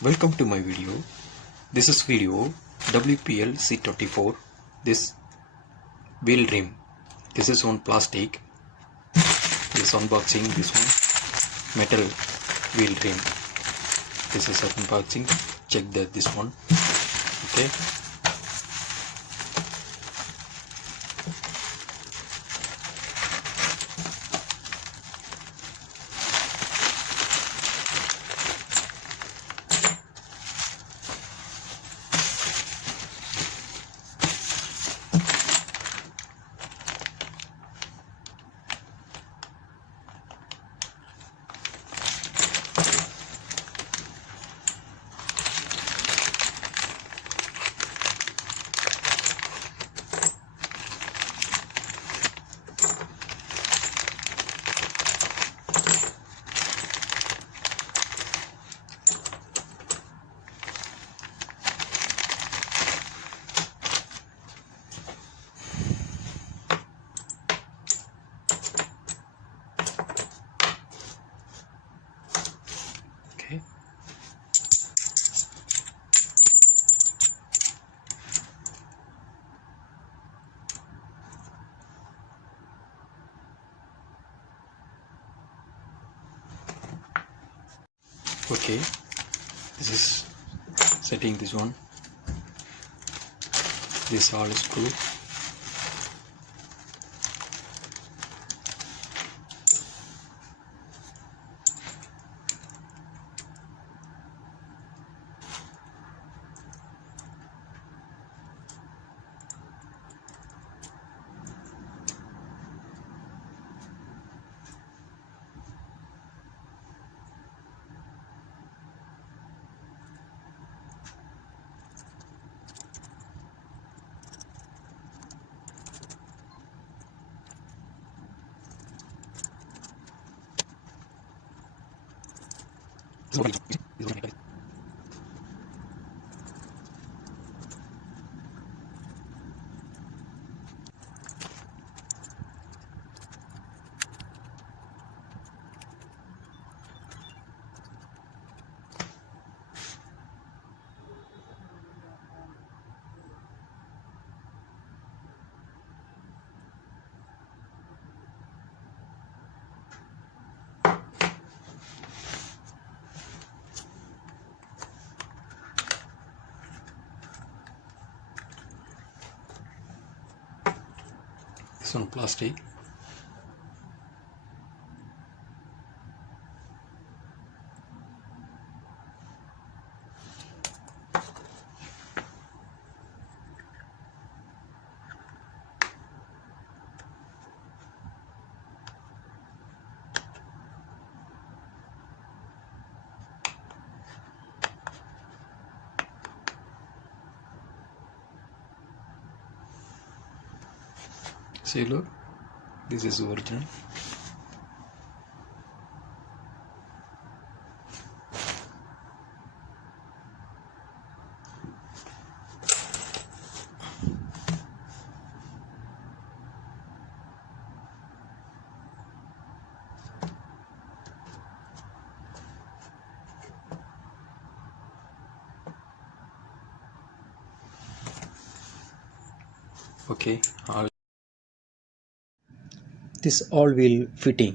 Welcome to my video. This is video WPL C24. This wheel rim. This is one plastic. This unboxing. This one metal wheel rim. This is unboxing. Check that this one. Okay. Okay. Okay. This is setting this one. This all is screw. This one plastic. See, look, this is original. Okay, this all wheel fitting.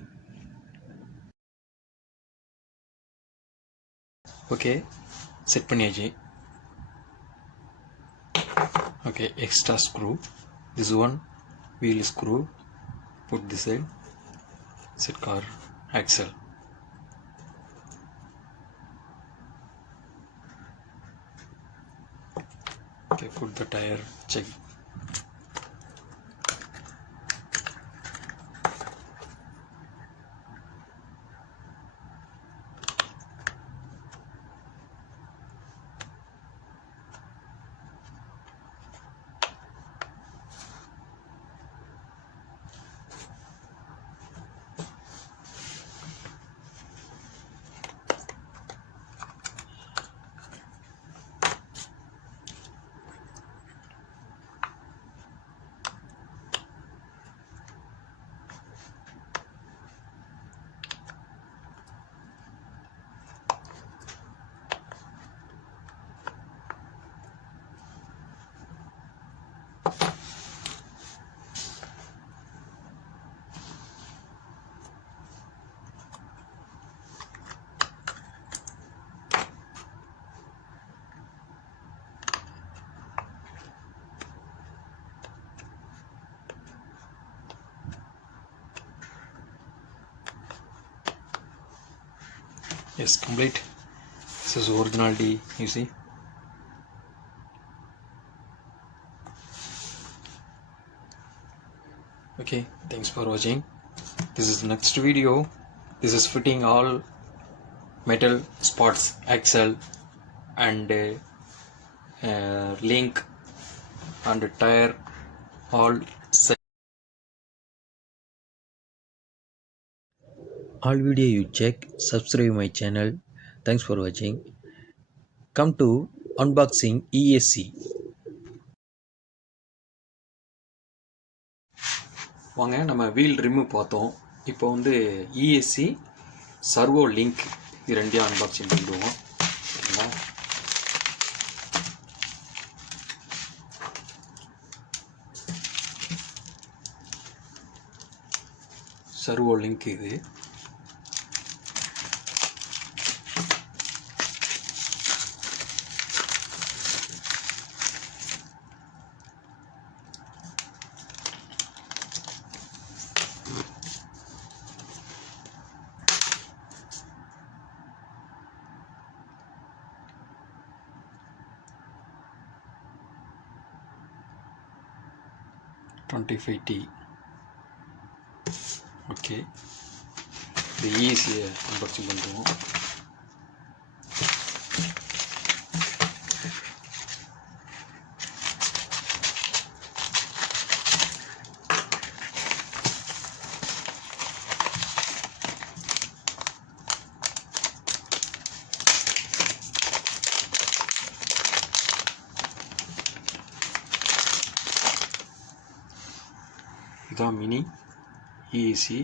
Okay, set பண்ணியாச்சு. Okay, extra screw. This one wheel screw. Put this side. Set car axle. Okay, put the tire. Check. Yes, complete. This is originality, you see. Okay, thanks for watching. This is next video. This is fitting all metal spots, axle and link and tire, all set. All video you check, subscribe my channel. Thanks for watching. Come to unboxing ESC. வாங்க, நம்ம wheel remove பார்த்தோம். இப்போ வந்து ESC servo link இது ரெண்டையும் அன்பாக்சிங் பண்ணிடுவோம். சரிங்களா? Servo link இது. $25T. ஓகே, இது ஈஸியை அன்பாக்சிங் பண்ணுறோம். இதுதான் மினி ESC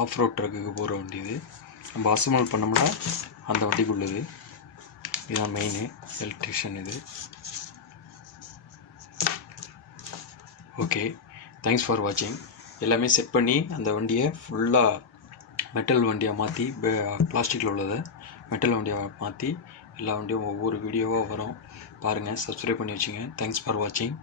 ஆஃப் ரோட் ட்ரக்குக்கு போகிற வண்டி. இது நம்ம அசம்பிள் பண்ணோம்னா அந்த வண்டிக்கு உள்ளது. இதுதான் மெயின் எலக்ட்ரிஷியன் இது. ஓகே, தேங்க்ஸ் ஃபார் வாட்சிங். எல்லாமே செட் பண்ணி அந்த வண்டியை ஃபுல்லாக மெட்டல் வண்டியாக மாற்றி, பிளாஸ்டிக்கில் உள்ளதை மெட்டல் வண்டியாக மாற்றி எல்லா வண்டியும் ஒவ்வொரு வீடியோவாக வரும். பாருங்கள், சப்ஸ்கிரைப் பண்ணி வச்சுங்க. தேங்க்ஸ் ஃபார் வாட்சிங்.